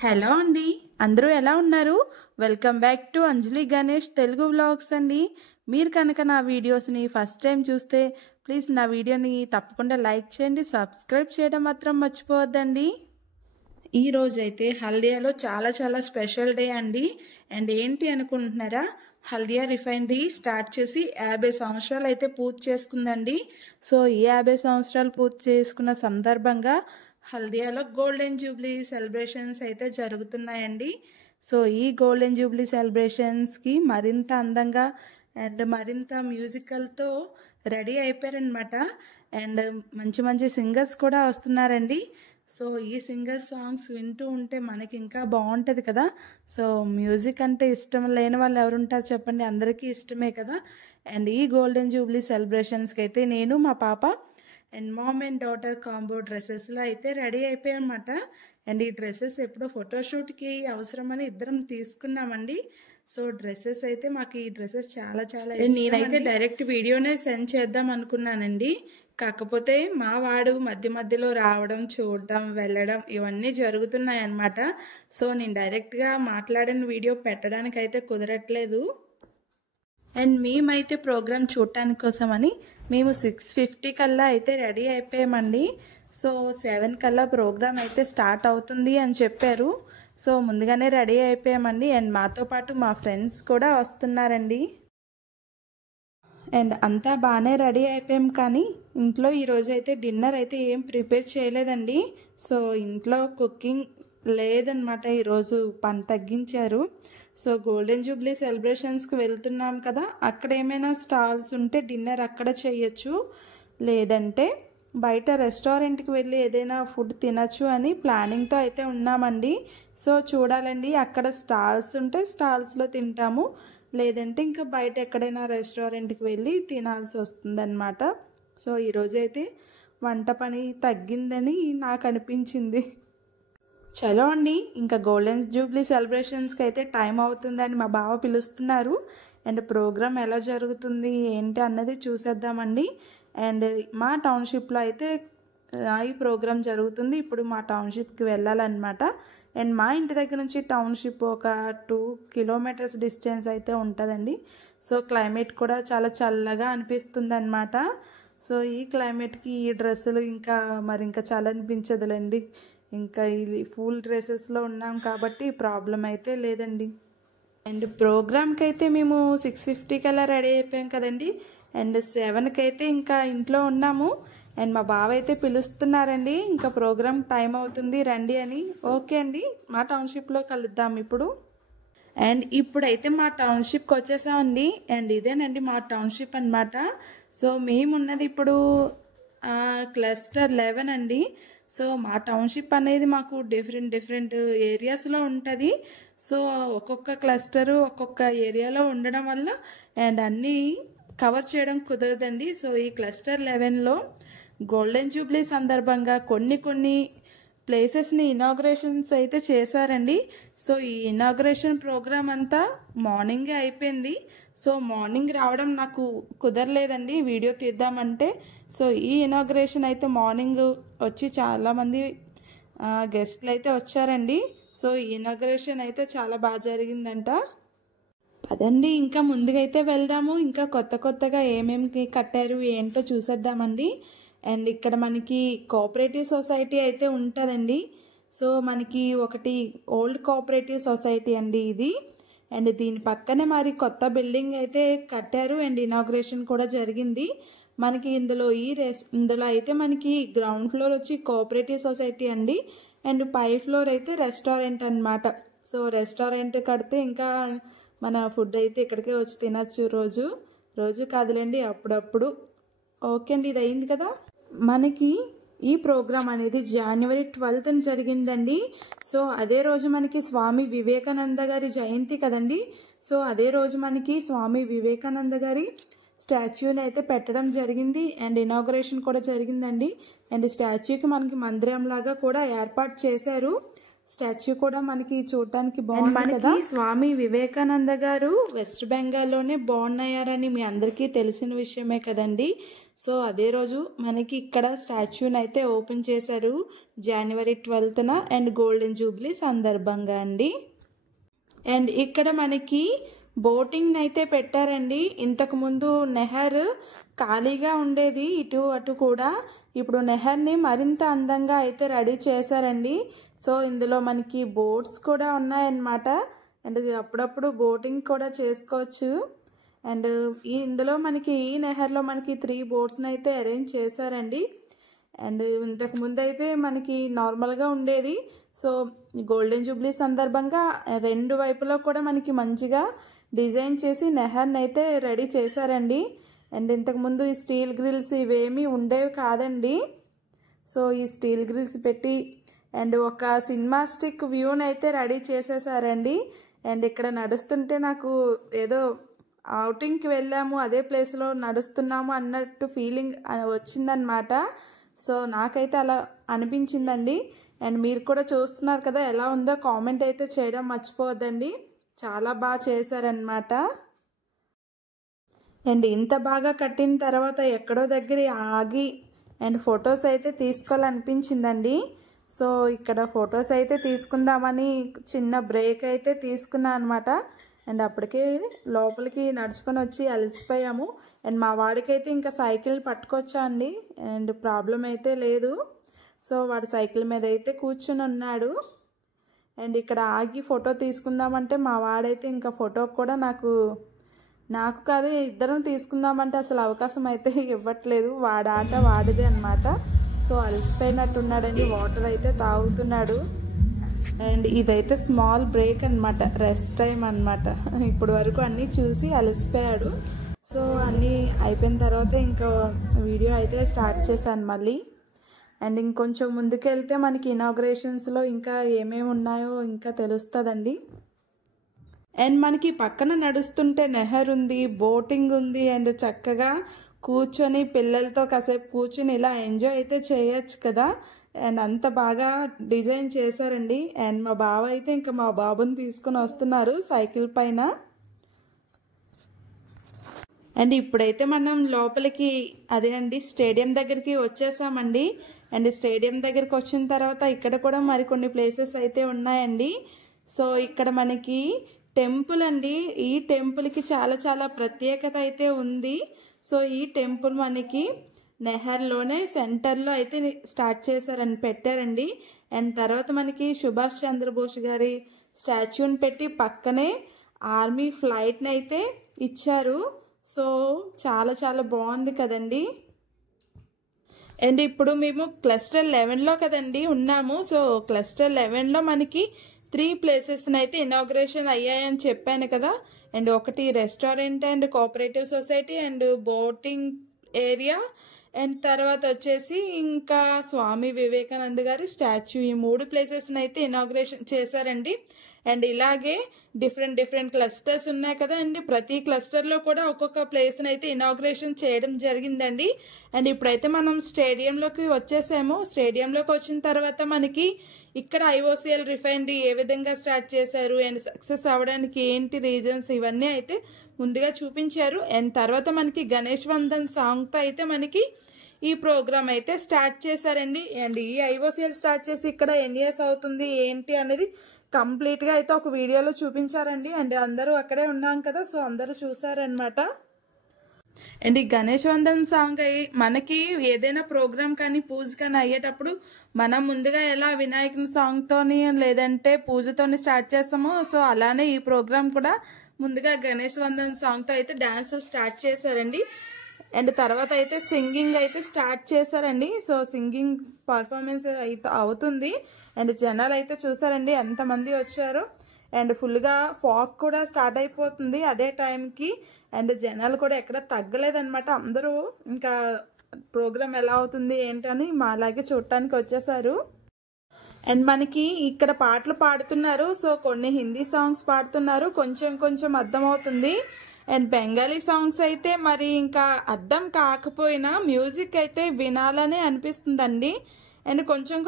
Hello అండి, అందరూ ఎలా ఉన్నారు? Welcome back to Anjali Ganesh Telugu vlogs అండి. మీరు కనుక నా వీడియోస్ని ఫస్ట్ టైం చూస్తే ప్లీజ్ నా వీడియోని తప్పకుండా లైక్ చేయండి, సబ్స్క్రైబ్ చేయడం మాత్రం మర్చిపోవద్దండి. ఈ రోజైతే హల్దియాలో చాలా స్పెషల్ డే అండి. అండ్ ఏంటి అనుకుంటున్నారా? హల్దియా రిఫైనరీ స్టార్ట్ చేసి 50 సంవత్సరాలు అయితే పూర్తి చేసుకుందండి. సో ఈ 50 సంవత్సరాలు పూర్తి చేసుకున్న సందర్భంగా హల్దియాలో గోల్డెన్ జూబ్లీ సెలబ్రేషన్స్ అయితే జరుగుతున్నాయండి. సో ఈ గోల్డెన్ జూబ్లీ సెలబ్రేషన్స్కి మరింత అందంగా అండ్ మరింత మ్యూజికల్తో రెడీ అయిపోయారనమాట. అండ్ మంచి సింగర్స్ కూడా వస్తున్నారండి. సో ఈ సింగర్ సాంగ్స్ వింటూ ఉంటే మనకి ఇంకా బాగుంటుంది కదా. సో మ్యూజిక్ అంటే ఇష్టం లేని వాళ్ళు ఎవరుంటారు చెప్పండి, అందరికీ ఇష్టమే కదా. అండ్ ఈ గోల్డెన్ జూబ్లీ సెలబ్రేషన్స్కి అయితే నేను మా పాప and mom and daughter combo డ్రెస్సెస్లో అయితే రెడీ అయిపోయాయి అనమాట. అండ్ ఈ డ్రెస్సెస్ ఎప్పుడో ఫోటోషూట్కి అవసరమని ఇద్దరం తీసుకున్నామండి. సో డ్రెస్సెస్ అయితే మాకు ఈ డ్రెస్సెస్ చాలా నేనైతే డైరెక్ట్ వీడియోనే సెండ్ చేద్దాం అనుకున్నానండి. కాకపోతే మా వాడు మధ్యలో రావడం, చూడడం, వెళ్ళడం ఇవన్నీ జరుగుతున్నాయి అన్నమాట. సో నేను డైరెక్ట్గా మాట్లాడిన వీడియో పెట్టడానికి అయితే కుదరట్లేదు. అండ్ మేమైతే ప్రోగ్రామ్ చూడటానికి కోసమని మేము 6:50 కల్లా అయితే రెడీ అయిపోయామండి. సో 7 కల్లా ప్రోగ్రామ్ అయితే స్టార్ట్ అవుతుంది అని చెప్పారు. సో ముందుగానే రెడీ అయిపోయామండి. అండ్ మాతో పాటు మా ఫ్రెండ్స్ కూడా వస్తున్నారండి. అండ్ అంతా బాగానే రెడీ అయిపోయాం, కానీ ఇంట్లో ఈరోజు అయితే డిన్నర్ అయితే ఏం ప్రిపేర్ చేయలేదండి. సో ఇంట్లో కుకింగ్ లేదనమాట, ఈరోజు పని తగ్గించారు. సో గోల్డెన్ జూబ్లీ సెలబ్రేషన్స్కి వెళ్తున్నాం కదా, అక్కడ ఏమైనా స్టాల్స్ ఉంటే డిన్నర్ అక్కడ చేయొచ్చు, లేదంటే బయట రెస్టారెంట్కి వెళ్ళి ఏదైనా ఫుడ్ తినచ్చు అని ప్లానింగ్తో అయితే ఉన్నామండి. సో చూడాలండి, అక్కడ స్టాల్స్ ఉంటే స్టాల్స్లో తింటాము, లేదంటే ఇంకా బయట ఎక్కడైనా రెస్టారెంట్కి వెళ్ళి తినాల్సి వస్తుందన్నమాట. సో ఈరోజైతే వంట పని తగ్గిందని నాకు అనిపించింది. చలో అండి, ఇంకా గోల్డెన్ జూబ్లీ సెలబ్రేషన్స్కి అయితే టైం అవుతుందని మా బావ పిలుస్తున్నారు. అండ్ ప్రోగ్రామ్ ఎలా జరుగుతుంది ఏంటి అన్నది చూసేద్దామండి. అండ్ మా టౌన్షిప్లో అయితే ఈ ప్రోగ్రామ్ జరుగుతుంది. ఇప్పుడు మా టౌన్షిప్కి వెళ్ళాలన్నమాట. అండ్ మా ఇంటి దగ్గర నుంచి టౌన్షిప్ ఒక 2 కిలోమీటర్స్ డిస్టెన్స్ అయితే ఉంటుందండి. సో క్లైమేట్ కూడా చాలా చల్లగా అనిపిస్తుంది అన్నమాట. సో ఈ క్లైమేట్కి ఈ డ్రెస్సులు ఇంకా చాలా అనిపించదులేండి. ఇంకా ఈ ఫుల్ డ్రెస్సెస్లో ఉన్నాం కాబట్టి ప్రాబ్లం అయితే లేదండి. అండ్ ప్రోగ్రామ్కి అయితే మేము 6:50 కల్లా రెడీ అయిపోయాం కదండి. అండ్ 7కి అయితే ఇంకా ఇంట్లో ఉన్నాము. అండ్ మా బావ అయితే పిలుస్తున్నారండి, ఇంకా ప్రోగ్రామ్ టైం అవుతుంది రండి అని. ఓకే అండి, మా టౌన్షిప్లో కలుద్దాం ఇప్పుడు. అండ్ ఇప్పుడైతే మా టౌన్షిప్కి వచ్చేసామండి. అండ్ ఇదేనండి మా టౌన్షిప్ అనమాట. సో మేమున్నది ఇప్పుడు క్లస్టర్ 11 అండి. సో మా టౌన్షిప్ అనేది మాకు డిఫరెంట్ ఏరియాస్లో ఉంటుంది. సో ఒక్కొక్క క్లస్టరు ఒక్కొక్క ఏరియాలో ఉండడం వల్ల అండ్ అన్నీ కవర్ చేయడం కుదరదండి. సో ఈ క్లస్టర్ 11లో గోల్డెన్ జూబ్లీ సందర్భంగా కొన్ని ప్లేసెస్ని ఇనాగ్రేషన్స్ అయితే చేశారండి. సో ఈ ఇనాగ్రేషన్ ప్రోగ్రామ్ అంతా మార్నింగే అయిపోయింది. సో మార్నింగ్ రావడం నాకు కుదరలేదండి వీడియో తీద్దామంటే. సో ఈ ఇనాగ్రేషన్ అయితే మార్నింగ్ వచ్చి చాలామంది గెస్ట్లు అయితే వచ్చారండి. సో ఈ ఇనాగ్రేషన్ అయితే చాలా బాగా జరిగిందంట. పదండి ఇంకా ముందుగా అయితే వెళ్దాము. ఇంకా కొత్తగా ఏమేమి కట్టారు ఏంటో చూసేద్దామండి. అండ్ ఇక్కడ మనకి కోఆపరేటివ్ సొసైటీ అయితే ఉంటుందండి. సో మనకి ఒకటి ఓల్డ్ కోఆపరేటివ్ సొసైటీ అండి ఇది. అండ్ దీని పక్కనే మరి కొత్త బిల్డింగ్ అయితే కట్టారు అండ్ ఇనాగ్రేషన్ కూడా జరిగింది. మనకి ఇందులో అయితే మనకి గ్రౌండ్ ఫ్లోర్ వచ్చి కోఆపరేటివ్ సొసైటీ అండి. అండ్ పై ఫ్లోర్ అయితే రెస్టారెంట్ అనమాట. సో రెస్టారెంట్ కడితే ఇంకా మన ఫుడ్ అయితే ఇక్కడికే వచ్చి తినచ్చు, రోజు కాదులేండి అప్పుడప్పుడు. ఓకే అండి, ఇది అయింది కదా. మనకి ఈ ప్రోగ్రామ్ అనేది January 12th జరిగిందండి. సో అదే రోజు మనకి స్వామి వివేకానంద గారి జయంతి కదండి. సో అదే రోజు మనకి స్వామి వివేకానంద గారి స్టాచ్యూని అయితే పెట్టడం జరిగింది. అండ్ ఇనాగ్రేషన్ కూడా జరిగిందండి. అండ్ స్టాచ్యూకి మనకి మందిరం లాగా కూడా ఏర్పాటు చేశారు. స్టాచ్యూ కూడా మనకి చూడటానికి బాగుంది కదా. స్వామి వివేకానంద గారు వెస్ట్ బెంగాల్లోనే బోర్న్ అయ్యారని మీ అందరికీ తెలిసిన విషయమే కదండి. సో అదే రోజు మనకి ఇక్కడ స్టాచ్యూని అయితే ఓపెన్ చేశారు జనవరి 12న అండ్ గోల్డెన్ జూబ్లీ సందర్భంగా అండి. అండ్ ఇక్కడ మనకి బోటింగ్ అయితే పెట్టారండి. ఇంతకుముందు నెహర్ ఖాళీగా ఉండేది ఇటు అటు కూడా, ఇప్పుడు నెహర్ని మరింత అందంగా అయితే రెడీ చేశారండి. సో ఇందులో మనకి బోట్స్ కూడా ఉన్నాయన్నమాట. అండ్ అప్పుడప్పుడు బోటింగ్ కూడా చేసుకోవచ్చు. అండ్ ఇందులో మనకి ఈ నెహర్లో మనకి 3 బోట్స్ని అయితే అరేంజ్ చేశారండి. అండ్ ఇంతకు ముందు అయితే మనకి నార్మల్గా ఉండేది. సో గోల్డెన్ జూబ్లీ సందర్భంగా 2 వైపులో కూడా మనకి మంచిగా డిజైన్ చేసి నెహర్ని అయితే రెడీ చేశారండి. అండ్ ఇంతకుముందు ఈ స్టీల్ గ్రిల్స్ ఇవేమీ ఉండేవి కాదండి. సో ఈ స్టీల్ గ్రిల్స్ పెట్టి అండ్ ఒక సినిమాస్టిక్ వ్యూని అయితే రెడీ చేసేసారండి. అండ్ ఇక్కడ నడుస్తుంటే నాకు ఏదో అవుటింగ్కి వెళ్ళాము, అదే ప్లేస్లో నడుస్తున్నాము అన్నట్టు ఫీలింగ్ వచ్చిందనమాట. సో నాకైతే అలా అనిపించిందండి. అండ్ మీరు కూడా చూస్తున్నారు కదా ఎలా ఉందో కామెంట్ అయితే చేయడం మర్చిపోవద్దండి. చాలా బాగా చేశారనమాట. అండ్ ఇంత బాగా కట్టిన తర్వాత ఎక్కడో దగ్గర ఆగి అండ్ ఫొటోస్ అయితే తీసుకోవాలనిపించిందండి. సో ఇక్కడ ఫొటోస్ అయితే తీసుకుందామని చిన్న బ్రేక్ అయితే తీసుకున్నా అనమాట. అండ్ అప్పటికే లోపలికి నడుచుకొని వచ్చి అలసిపోయాము. అండ్ మా వాడికైతే ఇంకా సైకిల్ పట్టుకొచ్చా అండి, అండ్ ప్రాబ్లం అయితే లేదు. సో వాడు సైకిల్ మీద అయితే కూర్చుని ఉన్నాడు. అండ్ ఇక్కడ ఆగి ఫోటో తీసుకుందామంటే మా వాడైతే ఇంకా ఫోటో కూడా నాకు కాదు ఇద్దరం తీసుకుందామంటే అసలు అవకాశం అయితే ఇవ్వట్లేదు. వాడాట వాడిదే అనమాట. సో అలసిపోయినట్టున్నాడండి, వాటర్ అయితే తాగుతున్నాడు. అండ్ ఇదైతే స్మాల్ బ్రేక్ అనమాట, రెస్ట్ టైం అనమాట. ఇప్పుడు వరకు అన్నీ చూసి అలసిపోయాడు. సో అన్నీ అయిపోయిన తర్వాత ఇంకా వీడియో అయితే స్టార్ట్ చేశాను మళ్ళీ. అండ్ ఇంకొంచెం ముందుకెళ్తే మనకి ఇనాగ్రేషన్స్లో ఇంకా ఏమేమి ఉన్నాయో ఇంకా తెలుస్తుందండి. అండ్ మనకి పక్కన నడుస్తుంటే నెహర్ ఉంది, బోటింగ్ ఉంది. అండ్ చక్కగా కూర్చొని పిల్లలతో కాసేపు కూర్చొని ఇలా ఎంజాయ్ అయితే చేయొచ్చు కదా. అండ్ అంత బాగా డిజైన్ చేశారండి. అండ్ మా బావ అయితే ఇంకా మా బాబుని తీసుకొని వస్తున్నారు సైకిల్ పైన. అండ్ ఇప్పుడైతే మనం లోపలికి అదే అండి స్టేడియం దగ్గరికి వచ్చేసామండి. అండ్ స్టేడియం దగ్గరికి వచ్చిన తర్వాత ఇక్కడ కూడా మరికొన్ని ప్లేసెస్ అయితే ఉన్నాయండి. సో ఇక్కడ మనకి టెంపుల్ అండి. ఈ టెంపుల్కి చాలా చాలా ప్రత్యేకత అయితే ఉంది. సో ఈ టెంపుల్ మనకి నెహర్లోనే సెంటర్లో అయితే స్టార్ట్ చేశారని పెట్టారండి. అండ్ తర్వాత మనకి సుభాష్ చంద్రబోస్ గారి స్టాచ్యూని పెట్టి పక్కనే ఆర్మీ ఫ్లైట్ని అయితే ఇచ్చారు. సో చాలా చాలా బాగుంది కదండి. అండ్ ఇప్పుడు మేము క్లస్టర్ 11లో కదండి ఉన్నాము. సో క్లస్టర్ 11లో మనకి 3 ప్లేసెస్ని అయితే ఇనాగ్రేషన్ అయ్యాయని చెప్పాను కదా. అండ్ ఒకటి restaurant and cooperative society and boating area and తర్వాత వచ్చేసి ఇంకా స్వామి వివేకానంద గారి స్టాచ్యూ, ఈ 3 ప్లేసెస్ని అయితే ఇనాగ్రేషన్ చేశారండి. అండ్ ఇలాగే డిఫరెంట్ క్లస్టర్స్ ఉన్నాయి కదా అండి. ప్రతి క్లస్టర్లో కూడా ఒక్కొక్క ప్లేస్ని అయితే ఇనాగ్రేషన్ చేయడం జరిగిందండి. అండ్ ఇప్పుడైతే మనం స్టేడియంలోకి వచ్చేసాము. స్టేడియంలోకి వచ్చిన తర్వాత మనకి ఇక్కడ IOCL రిఫైనరీ ఏ విధంగా స్టార్ట్ చేశారు అండ్ సక్సెస్ అవ్వడానికి ఏంటి రీజన్స్ ఇవన్నీ అయితే ముందుగా చూపించారు. అండ్ తర్వాత మనకి గణేష్ వందన్ సాంగ్తో అయితే మనకి ఈ ప్రోగ్రామ్ అయితే స్టార్ట్ చేశారండి. అండ్ ఈ IOCL స్టార్ట్ చేసి ఇక్కడ ఎన్ని ఇయర్స్ అవుతుంది ఏంటి అనేది కంప్లీట్గా అయితే ఒక వీడియోలో చూపించారండి. అండ్ అందరూ అక్కడే ఉన్నాం కదా, సో అందరూ చూసారనమాట. అండ్ ఈ గణేష్ వందన్ సాంగ్ మనకి ఏదైనా ప్రోగ్రామ్ కానీ పూజ కానీ అయ్యేటప్పుడు మనం ముందుగా ఎలా వినాయకుని సాంగ్తోని లేదంటే పూజతోని స్టార్ట్ చేస్తామో సో అలానే ఈ ప్రోగ్రామ్ కూడా ముందుగా గణేష్ వందన్ సాంగ్తో అయితే డ్యాన్స్ స్టార్ట్ చేశారండి. అండ్ తర్వాత అయితే సింగింగ్ అయితే స్టార్ట్ చేశారండి. సో సింగింగ్ పర్ఫార్మెన్స్ అయితే అవుతుంది. అండ్ జనాలు అయితే చూసారండి ఎంతమంది వచ్చారో. అండ్ ఫుల్గా ఫాగ్ కూడా స్టార్ట్ అయిపోతుంది అదే టైంకి. అండ్ జనాలు కూడా ఎక్కడ తగ్గలేదన్నమాట. అందరూ ఇంకా ప్రోగ్రామ్ ఎలా అవుతుంది ఏంటని మా అలాగే చూడటానికి వచ్చేసారు. అండ్ మనకి ఇక్కడ పాటలు పాడుతున్నారు. సో కొన్ని హిందీ సాంగ్స్ పాడుతున్నారు, కొంచెం అర్థమవుతుంది. అండ్ బెంగాలీ సాంగ్స్ అయితే మరి ఇంకా అర్థం కాకపోయినా మ్యూజిక్ అయితే వినాలనే అనిపిస్తుందండి. అండ్ కొంచెం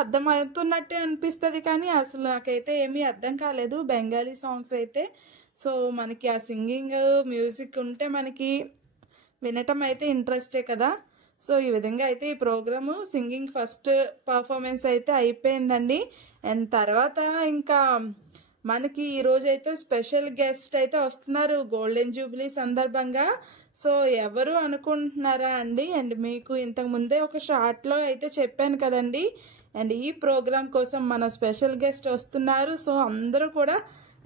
అర్థం అవుతున్నట్టే అనిపిస్తుంది కానీ అసలు నాకైతే ఏమీ అర్థం కాలేదు బెంగాలీ సాంగ్స్ అయితే. సో మనకి ఆ సింగింగ్ మ్యూజిక్ ఉంటే మనకి వినటం అయితే ఇంట్రెస్టే కదా. సో ఈ విధంగా అయితే ఈ ప్రోగ్రాము సింగింగ్ ఫస్ట్ పర్ఫార్మెన్స్ అయితే అయిపోయిందండి. అండ్ తర్వాత ఇంకా మనకి ఈరోజైతే స్పెషల్ గెస్ట్ అయితే వస్తున్నారు గోల్డెన్ జూబ్లీ సందర్భంగా. సో ఎవరు అనుకుంటున్నారా అండి, అండ్ మీకు ఇంతకు ముందే ఒక షార్ట్లో అయితే చెప్పాను కదండి. అండ్ ఈ ప్రోగ్రాం కోసం మన స్పెషల్ గెస్ట్ వస్తున్నారు. సో అందరూ కూడా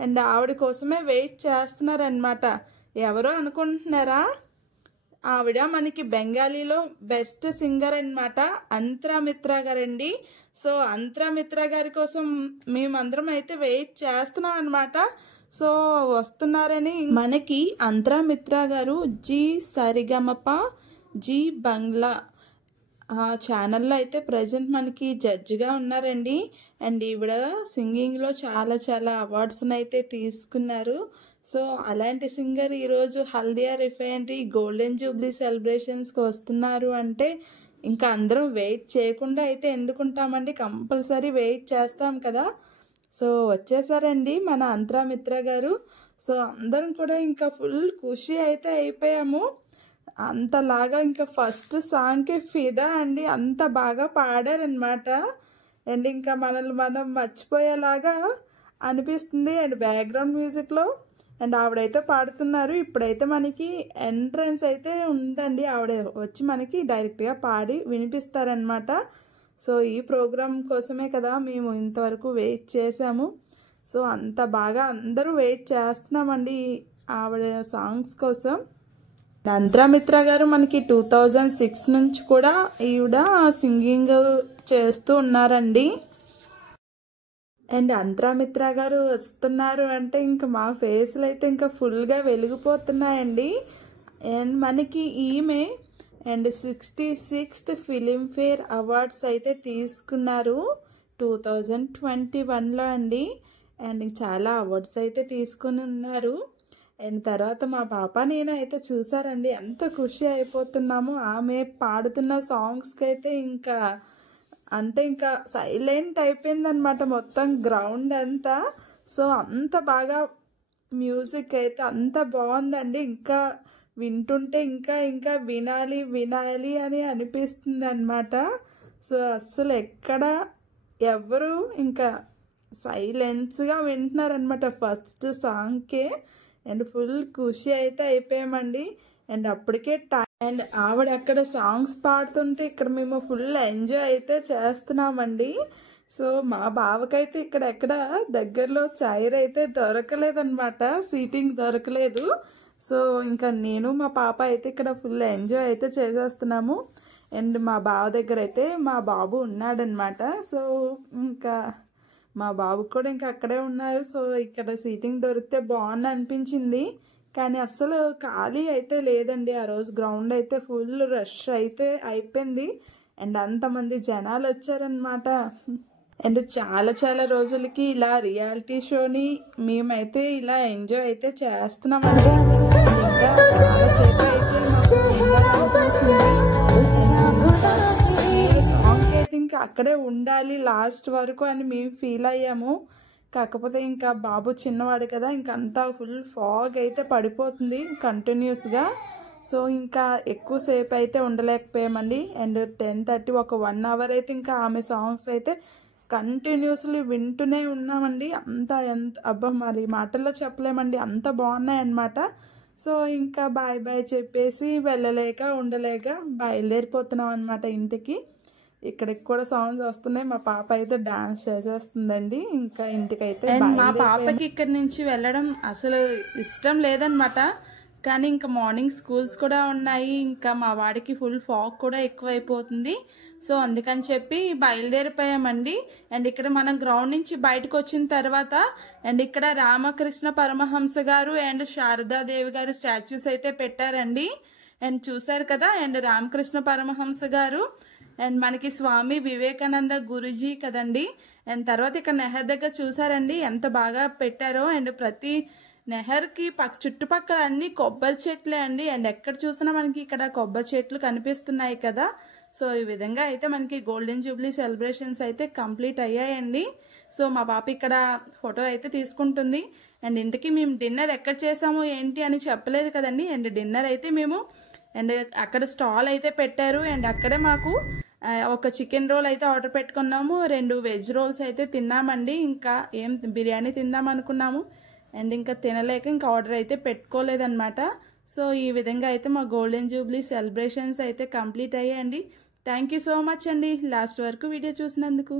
అండ్ ఆవిడ కోసమే వెయిట్ చేస్తున్నారనమాట. ఎవరో అనుకుంటున్నారా, ఆవిడ మనకి బెంగాలీలో బెస్ట్ సింగర్ అనమాట, అంతరా మిత్రా గారండి. సో అంతరా మిత్రా గారి కోసం మేమందరం అయితే వెయిట్ చేస్తున్నాం అనమాట. సో వస్తున్నారని మనకి అంతరా మిత్రా గారు జీ సరిగమప జీ బంగ్లా ఛానల్లో అయితే ప్రజెంట్ మనకి జడ్జిగా ఉన్నారండి. అండ్ ఈవిడ సింగింగ్లో చాలా చాలా అవార్డ్స్ని అయితే తీసుకున్నారు. సో అలాంటి సింగర్ ఈరోజు హల్దియా రిఫైనరీ గోల్డెన్ జూబ్లీ సెలబ్రేషన్స్కి వస్తున్నారు అంటే ఇంకా అందరం వెయిట్ చేయకుండా అయితే ఎందుకుంటామండి, కంపల్సరీ వెయిట్ చేస్తాం కదా. సో వచ్చేసారండి మన అంతరా మిత్రా గారు. సో అందరం కూడా ఇంకా ఫుల్ ఖుషి అయితే అయిపోయాము. అంతలాగా ఇంకా ఫస్ట్ సాంగ్కి ఫిదా అండి, అంత బాగా పాడారనమాట. అండ్ ఇంకా మనల్ని మనం మర్చిపోయేలాగా అనిపిస్తుంది. అండ్ బ్యాక్గ్రౌండ్ మ్యూజిక్లో అండ్ ఆవిడైతే పాడుతున్నారు. ఇప్పుడైతే మనకి ఎంట్రన్స్ అయితే ఉందండి, ఆవిడ వచ్చి మనకి డైరెక్ట్గా పాడి వినిపిస్తారనమాట. సో ఈ ప్రోగ్రామ్ కోసమే కదా మేము ఇంతవరకు వెయిట్ చేసాము. సో అంత బాగా అందరూ వెయిట్ చేస్తున్నామండి ఆవిడ సాంగ్స్ కోసం. అంతరా మిత్రా గారు మనకి 2006 నుంచి కూడా ఈవిడ సింగింగ్ చేస్తూ ఉన్నారండి. అండ్ అంతరా మిత్రా గారు వస్తున్నారు అంటే ఇంకా మా ఫేస్లు అయితే ఇంకా ఫుల్గా వెలిగిపోతున్నాయండి. అండ్ మనకి ఈమె అండ్ 66th ఫిలింఫేర్ అవార్డ్స్ అయితే తీసుకున్నారు 2021లో అండి. అండ్ చాలా అవార్డ్స్ అయితే తీసుకుని ఉన్నారు. అండ్ తర్వాత మా పాప నేను అయితే చూసారండి, ఎంత ఖుషి అయిపోతున్నాము. ఆమె పాడుతున్న సాంగ్స్కి అయితే ఇంకా అంటే ఇంకా సైలెంట్ అయిపోయిందనమాట మొత్తం గ్రౌండ్ అంతా. సో అంత బాగా మ్యూజిక్ అయితే అంత బాగుందండి. ఇంకా వింటుంటే ఇంకా ఇంకా వినాలి వినాలి అని అనిపిస్తుంది అనమాట. సో అస్సలు ఎక్కడ ఎవరు ఇంకా సైలెన్స్గా వింటున్నారనమాట ఫస్ట్ సాంగ్కే. అండ్ ఫుల్ ఖుషి అయితే అయిపోయామండి. అండ్ అప్పటికే అండ్ ఆవిడ అక్కడ సాంగ్స్ పాడుతుంటే ఇక్కడ మేము ఫుల్ ఎంజాయ్ అయితే చేస్తున్నామండి. సో మా బావకైతే ఇక్కడ ఎక్కడ దగ్గరలో చైర్ అయితే దొరకలేదన్నమాట, సీటింగ్ దొరకలేదు. సో ఇంకా నేను మా పాప అయితే ఇక్కడ ఫుల్ ఎంజాయ్ అయితే చేసేస్తున్నాము. అండ్ మా బావ దగ్గర అయితే మా బాబు ఉన్నాడనమాట. సో ఇంకా మా బాబు కూడా ఇంకా అక్కడే ఉన్నారు. సో ఇక్కడ సీటింగ్ దొరికితే బాగుంది అనిపించింది, కానీ అస్సలు ఖాళీ అయితే లేదండి. ఆ రోజు గ్రౌండ్ అయితే ఫుల్ రష్ అయితే అయిపోయింది. అండ్ అంతమంది జనాలు వచ్చారనమాట. అండ్ చాలా చాలా రోజులకి ఇలా రియాలిటీ షోని మేమైతే ఇలా ఎంజాయ్ అయితే చేస్తున్నామండి. ఇంకా చాలాసేపు అయితే సాంగ్కి అయితే ఇంకా అక్కడే ఉండాలి లాస్ట్ వరకు అని మేము ఫీల్ అయ్యాము. కాకపోతే ఇంకా బాబు చిన్నవాడు కదా, ఇంకంతా ఫుల్ ఫాగ్ అయితే పడిపోతుంది కంటిన్యూస్గా. సో ఇంకా ఎక్కువసేపు అయితే ఉండలేకపోయామండి. అండ్ 10:30 ఒక 1 అవర్ అయితే ఇంకా ఆమె సాంగ్స్ అయితే కంటిన్యూస్లీ వింటూనే ఉన్నామండి. ఎంత అబ్బా మరి మాటల్లో చెప్పలేమండి, అంత బాగున్నాయి అన్నమాట. సో ఇంకా బాయ్ బాయ్ చెప్పేసి వెళ్ళలేక ఉండలేక బయలుదేరిపోతున్నాం అనమాట ఇంటికి. ఇక్కడికి కూడా సాంగ్స్ వస్తున్నాయి. మా పాప అయితే డాన్స్ చేసేస్తుందండి. ఇంకా ఇంటికైతే మా పాపకి ఇక్కడి నుంచి వెళ్ళడం అసలు ఇష్టం లేదనమాట. కానీ ఇంకా మార్నింగ్ స్కూల్స్ కూడా ఉన్నాయి, ఇంకా మా వాడికి ఫుల్ ఫాగ్ కూడా ఎక్కువైపోతుంది. సో అందుకని చెప్పి బయలుదేరిపోయామండి. అండ్ ఇక్కడ మనం గ్రౌండ్ నుంచి బయటకు వచ్చిన తర్వాత అండ్ ఇక్కడ రామకృష్ణ పరమహంస గారు అండ్ శారదాదేవి గారి స్టాచ్యూస్ అయితే పెట్టారండి. అండ్ చూసారు కదా, అండ్ రామకృష్ణ పరమహంస గారు అండ్ మనకి స్వామి వివేకానంద గురుజీ కదండి. అండ్ తర్వాత ఇక్కడ నెహర్ దగ్గర చూసారండి ఎంత బాగా పెట్టారో. అండ్ ప్రతి నెహర్కి చుట్టుపక్కల అన్ని కొబ్బరి చెట్లే అండి. అండ్ ఎక్కడ చూసినా మనకి ఇక్కడ కొబ్బరి చెట్లు కనిపిస్తున్నాయి కదా. సో ఈ విధంగా అయితే మనకి గోల్డెన్ జూబ్లీ సెలబ్రేషన్స్ అయితే కంప్లీట్ అయ్యాయండి. సో మా పాప ఇక్కడ ఫోటో అయితే తీసుకుంటుంది. అండ్ ఇంతకీ మేము డిన్నర్ ఎక్కడ చేసాము ఏంటి అని చెప్పలేదు కదండి. అండ్ డిన్నర్ అయితే మేము అండ్ అక్కడ స్టాల్ అయితే పెట్టారు. అండ్ అక్కడే మాకు ఒక చికెన్ రోల్ అయితే ఆర్డర్ పెట్టుకున్నాము, 2 వెజ్ రోల్స్ అయితే తిన్నామండి. ఇంకా ఏం బిర్యానీ తిందాం అనుకున్నాము అండ్ ఇంకా తినలేక ఇంకా ఆర్డర్ అయితే పెట్టుకోలేదన్నమాట. సో ఈ విధంగా అయితే మా గోల్డెన్ జూబ్లీ సెలబ్రేషన్స్ అయితే కంప్లీట్ అయ్యాయండి. థ్యాంక్ యూ సో మచ్ అండి లాస్ట్ వరకు వీడియో చూసినందుకు.